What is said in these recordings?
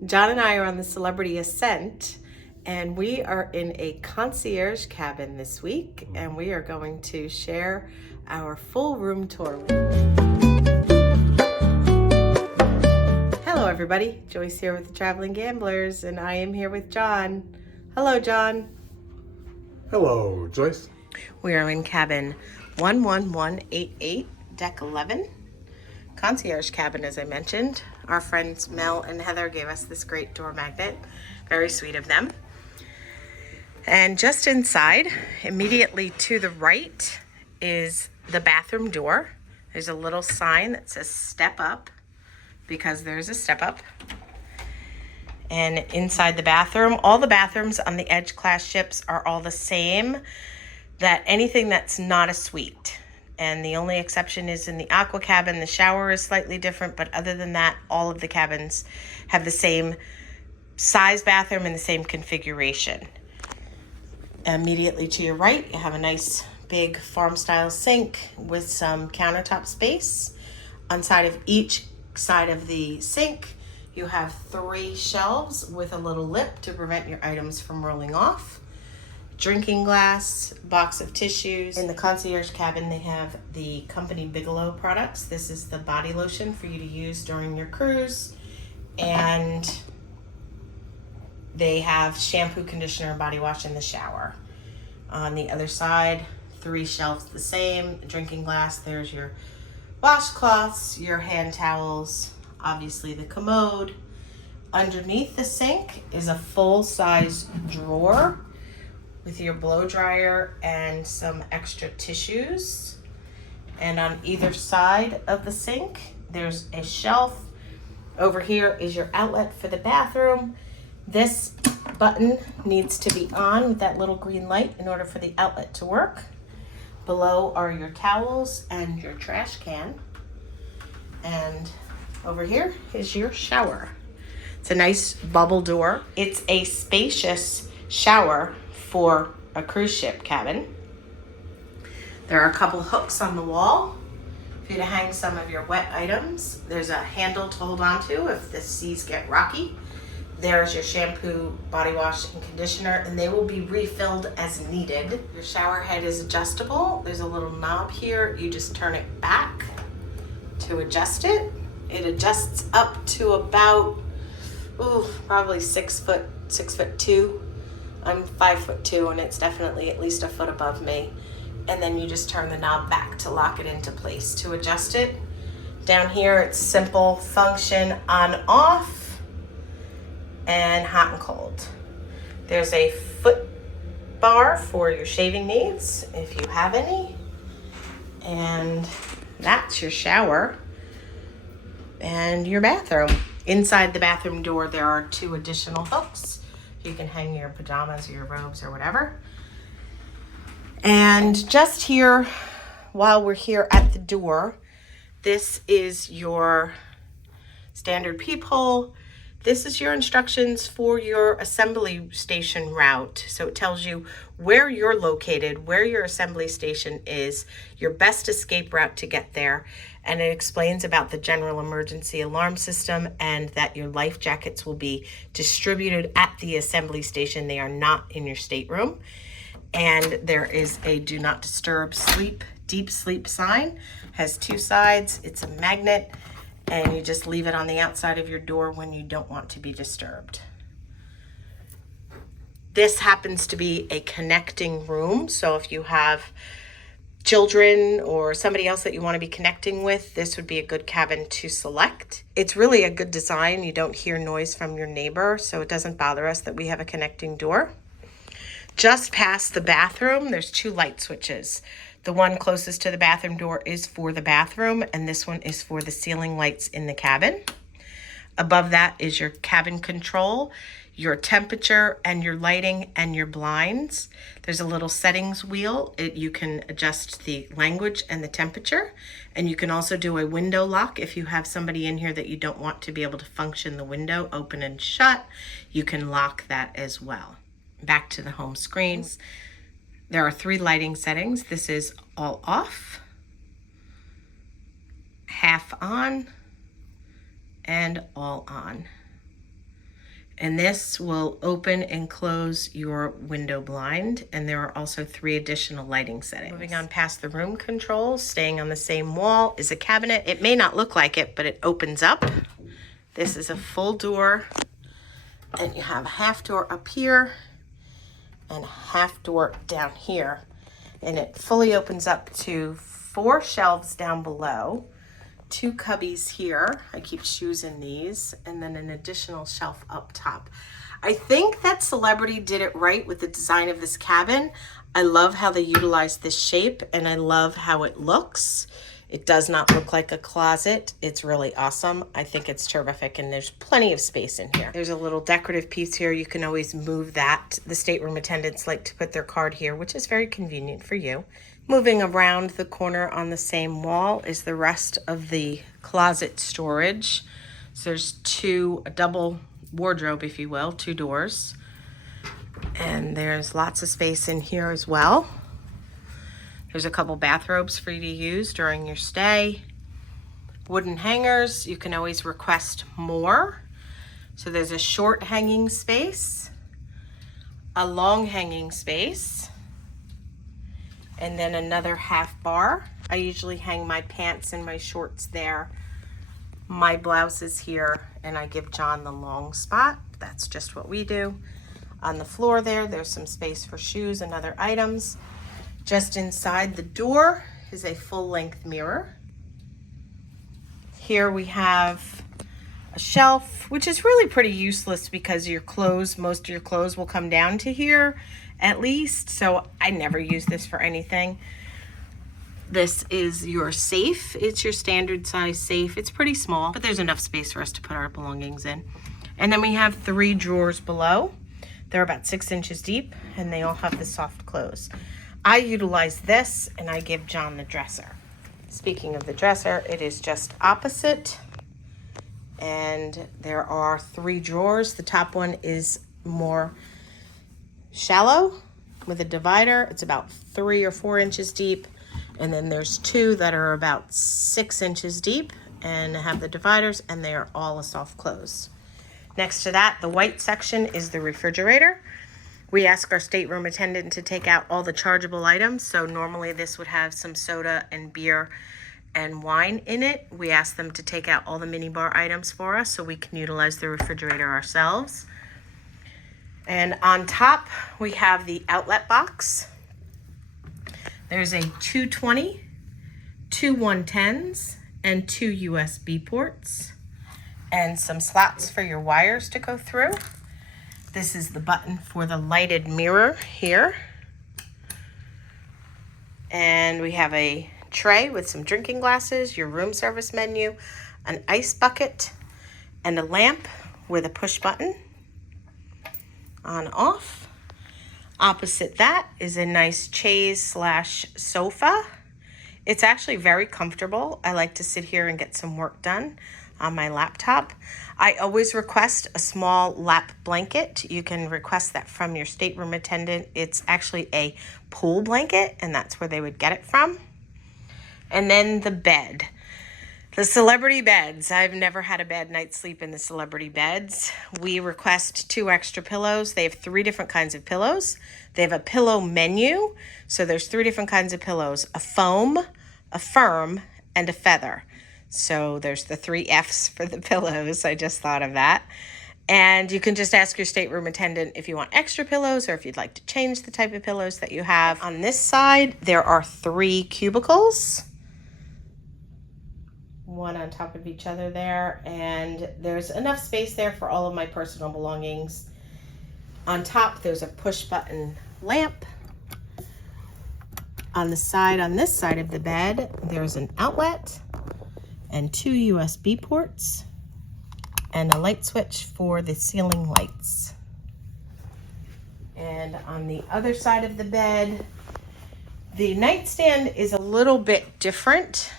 John and I are on the Celebrity ASCENT, and we are in a concierge cabin this week, and we are going to share our full room tour. Hello everybody, Joyce here with the Traveling Gamblers, and I am here with John. Hello John. Hello, Joyce. We are in cabin 11188, deck 11. Concierge cabin, as I mentioned. Our friends Mel and Heather gave us this great door magnet. Very sweet of them. And just inside, immediately to the right, is the bathroom door. There's a little sign that says step up, because there's a step up. And inside the bathroom, all the bathrooms on the Edge class ships are all the same. That anything that's not a suite. And the only exception is in the Aqua cabin. The shower is slightly different, but other than that, all of the cabins have the same size bathroom and the same configuration. Immediately to your right, you have a nice big farm-style sink with some countertop space. On side of each side of the sink, you have 3 shelves with a little lip to prevent your items from rolling off. Drinking glass, box of tissues. In the concierge cabin, they have the company Bigelow products. This is the body lotion for you to use during your cruise. And they have shampoo, conditioner, and body wash in the shower. On the other side, 3 shelves the same. Drinking glass, there's your washcloths, your hand towels, obviously the commode. Underneath the sink is a full-size drawer with your blow dryer and some extra tissues. And on either side of the sink, there's a shelf. Over here is your outlet for the bathroom. This button needs to be on with that little green light in order for the outlet to work. Below are your towels and your trash can. And over here is your shower. It's a nice bubble door. It's a spacious shower for a cruise ship cabin. There are a couple hooks on the wall for you to hang some of your wet items. There's a handle to hold on to if the seas get rocky. There's your shampoo, body wash, and conditioner, and they will be refilled as needed. Your shower head is adjustable. There's a little knob here. You just turn it back to adjust it. It adjusts up to about, probably 6'2". I'm 5'2", and it's definitely at least a foot above me. And then you just turn the knob back to lock it into place. To adjust it, down here it's simple function on off and hot and cold. There's a foot bar for your shaving needs if you have any. And that's your shower and your bathroom. Inside the bathroom door there are 2 additional hooks. You can hang your pajamas or your robes or whatever. And just here, while we're here at the door, this is your standard peephole. This is your instructions for your assembly station route. So it tells you where you're located, where your assembly station is, your best escape route to get there. And it explains about the general emergency alarm system and that your life jackets will be distributed at the assembly station. They are not in your stateroom. And there is a do not disturb sleep, deep sleep sign. Has 2 sides. It's a magnet. And you just leave it on the outside of your door when you don't want to be disturbed. This happens to be a connecting room. So if you have children or somebody else that you want to be connecting with, this would be a good cabin to select. It's really a good design. You don't hear noise from your neighbor, so it doesn't bother us that we have a connecting door. Just past the bathroom, there's 2 light switches. The one closest to the bathroom door is for the bathroom, and this one is for the ceiling lights in the cabin. Above that is your cabin control, your temperature and your lighting and your blinds. There's a little settings wheel. You can adjust the language and the temperature, and you can also do a window lock if you have somebody in here that you don't want to be able to function the window open and shut. You can lock that as well. Back to the home screens. There are 3 lighting settings. This is all off, half on, and all on. And this will open and close your window blind. And there are also 3 additional lighting settings. Moving on past the room controls, staying on the same wall is a cabinet. It may not look like it, but it opens up. This is a full door. And you have a half door up here and a half door down here. And it fully opens up to 4 shelves down below, 2 cubbies here. I keep shoes in these, and then an additional shelf up top. I think that Celebrity did it right with the design of this cabin. I love how they utilized this shape, and I love how it looks. It does not look like a closet. It's really awesome. I think it's terrific, and there's plenty of space in here. There's a little decorative piece here. You can always move that. The stateroom attendants like to put their card here, which is very convenient for you. Moving around the corner on the same wall is the rest of the closet storage. So there's a double wardrobe, if you will, 2 doors. And there's lots of space in here as well. There's a couple bathrobes for you to use during your stay. Wooden hangers, you can always request more. So there's a short hanging space, a long hanging space, and then another half bar. I usually hang my pants and my shorts there, my blouse is here, and I give John the long spot. That's just what we do. On the floor there's some space for shoes and other items. Just inside the door is a full-length mirror. Here we have a shelf, which is really pretty useless because most of your clothes will come down to here at least, so I never use this for anything. This is your safe. It's your standard size safe. It's pretty small, but there's enough space for us to put our belongings in. And then we have 3 drawers below. They're about 6 inches deep, and they all have the soft close. I utilize this, and I give John the dresser. Speaking of the dresser, it is just opposite, and there are 3 drawers. The top one is more shallow with a divider. It's about 3 or 4 inches deep, and then there's 2 that are about 6 inches deep and have the dividers, and they are all a soft close. Next to that, the white section is the refrigerator. We ask our stateroom attendant to take out all the chargeable items. So normally this would have some soda and beer and wine in it. We ask them to take out all the minibar items for us so we can utilize the refrigerator ourselves. And on top, we have the outlet box. There's a 220, 2 110s, and 2 USB ports, and some slots for your wires to go through. This is the button for the lighted mirror here. And we have a tray with some drinking glasses, your room service menu, an ice bucket, and a lamp with a push button on off. Opposite that is a nice chaise/sofa. It's actually very comfortable. I like to sit here and get some work done on my laptop. I always request a small lap blanket. You can request that from your stateroom attendant. It's actually a pool blanket, and that's where they would get it from. And then the bed. The Celebrity beds. I've never had a bad night's sleep in the Celebrity beds. We request 2 extra pillows. They have 3 different kinds of pillows. They have a pillow menu. So there's 3 different kinds of pillows: a foam, a firm, and a feather. So there's the 3 F's for the pillows. I just thought of that. And you can just ask your stateroom attendant if you want extra pillows or if you'd like to change the type of pillows that you have. On this side, there are 3 cubicles, one on top of each other there, and there's enough space there for all of my personal belongings. On top, there's a push button lamp. On the side, on this side of the bed, there's an outlet and 2 USB ports and a light switch for the ceiling lights. And on the other side of the bed, the nightstand is a little bit different.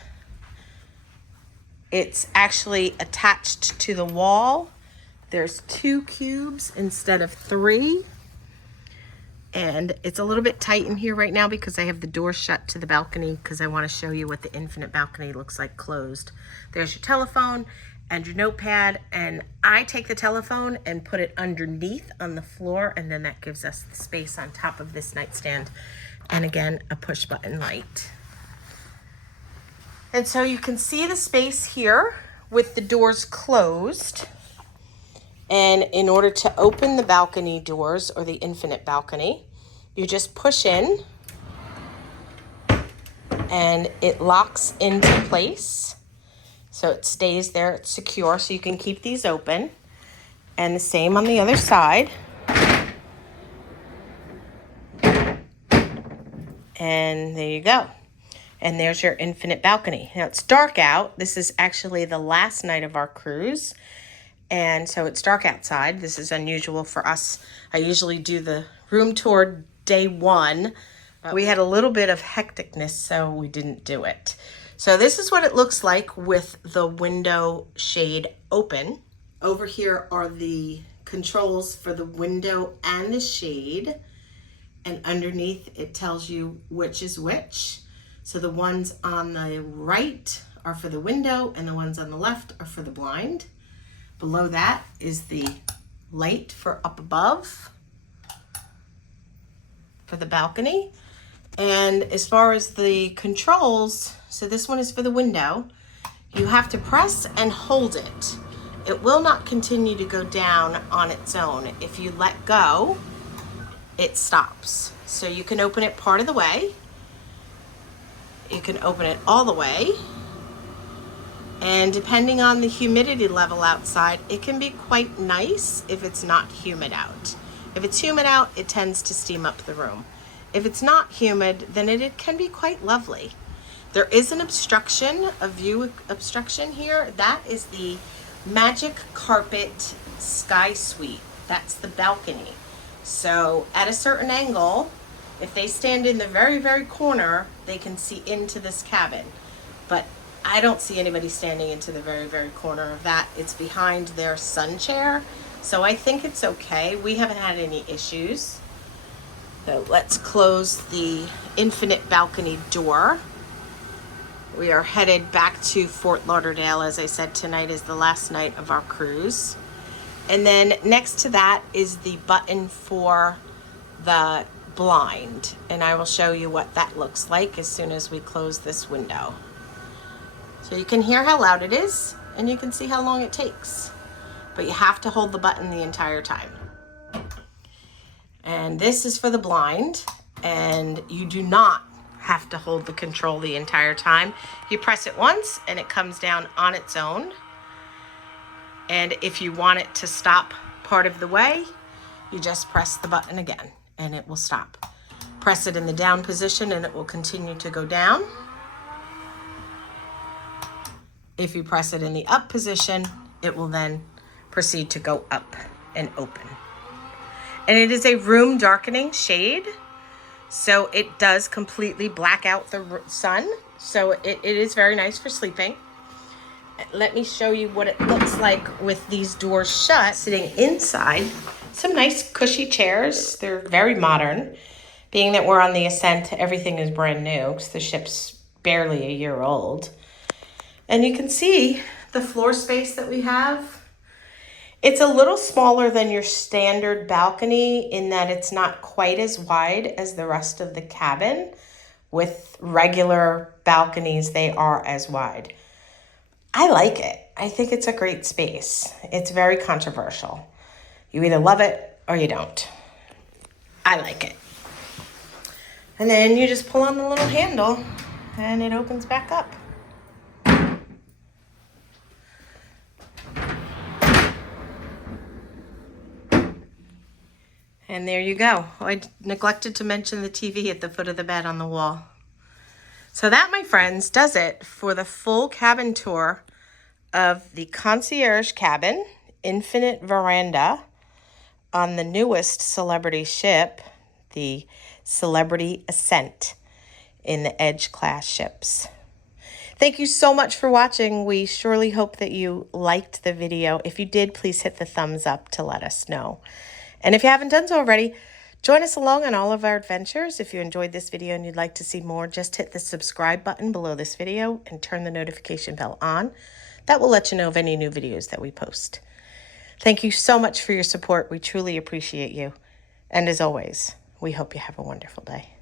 It's actually attached to the wall. There's 2 cubes instead of 3. And it's a little bit tight in here right now because I have the door shut to the balcony because I want to show you what the infinite balcony looks like closed. There's your telephone and your notepad, and I take the telephone and put it underneath on the floor, and then that gives us the space on top of this nightstand, and again, a push button light. And so you can see the space here with the doors closed. And in order to open the balcony doors, or the infinite balcony, you just push in and it locks into place. So it stays there, it's secure, so you can keep these open. And the same on the other side. And there you go. And there's your infinite balcony. Now it's dark out. This is actually the last night of our cruise. And so it's dark outside. This is unusual for us. I usually do the room tour day one. We had a little bit of hecticness, so we didn't do it. So this is what it looks like with the window shade open. Over here are the controls for the window and the shade. And underneath it tells you which is which. So the ones on the right are for the window and the ones on the left are for the blind. Below that is the light for up above for the balcony. And as far as the controls, so this one is for the window. You have to press and hold it. It will not continue to go down on its own. If you let go, it stops. So you can open it part of the way. You can open it all the way. And depending on the humidity level outside, it can be quite nice if it's not humid out. If it's humid out, it tends to steam up the room. If it's not humid, then it can be quite lovely. There is an obstruction, a view obstruction here. That is the Magic Carpet Sky Suite. That's the balcony. So at a certain angle, if they stand in the very, very corner, they can see into this cabin. But I don't see anybody standing into the very, very corner of that. It's behind their sun chair. So I think it's okay. We haven't had any issues. So let's close the infinite balcony door. We are headed back to Fort Lauderdale. As I said, tonight is the last night of our cruise. And then next to that is the button for the blind. And I will show you what that looks like as soon as we close this window. So you can hear how loud it is, and you can see how long it takes. But you have to hold the button the entire time. And this is for the blind, and you do not have to hold the control the entire time. You press it once, and it comes down on its own. And if you want it to stop part of the way, you just press the button again, and it will stop. Press it in the down position, and it will continue to go down. If you press it in the up position, it will then proceed to go up and open. And it is a room darkening shade, so it does completely black out the sun. So it is very nice for sleeping. Let me show you what it looks like with these doors shut. Sitting inside, some nice cushy chairs. They're very modern. Being that we're on the Ascent, everything is brand new because the ship's barely a year old. And you can see the floor space that we have. It's a little smaller than your standard balcony in that it's not quite as wide as the rest of the cabin. With regular balconies, they are as wide. I like it. I think it's a great space. It's very controversial. You either love it or you don't. I like it. And then you just pull on the little handle and it opens back up. And there you go. I neglected to mention the TV at the foot of the bed on the wall. So that, my friends, does it for the full cabin tour of the Concierge Cabin, Infinite Veranda, on the newest Celebrity ship, the Celebrity ASCENT, in the Edge class ships. Thank you so much for watching. We surely hope that you liked the video. If you did, please hit the thumbs up to let us know. And if you haven't done so already, join us along on all of our adventures. If you enjoyed this video and you'd like to see more, just hit the subscribe button below this video and turn the notification bell on. That will let you know of any new videos that we post. Thank you so much for your support. We truly appreciate you. And as always, we hope you have a wonderful day.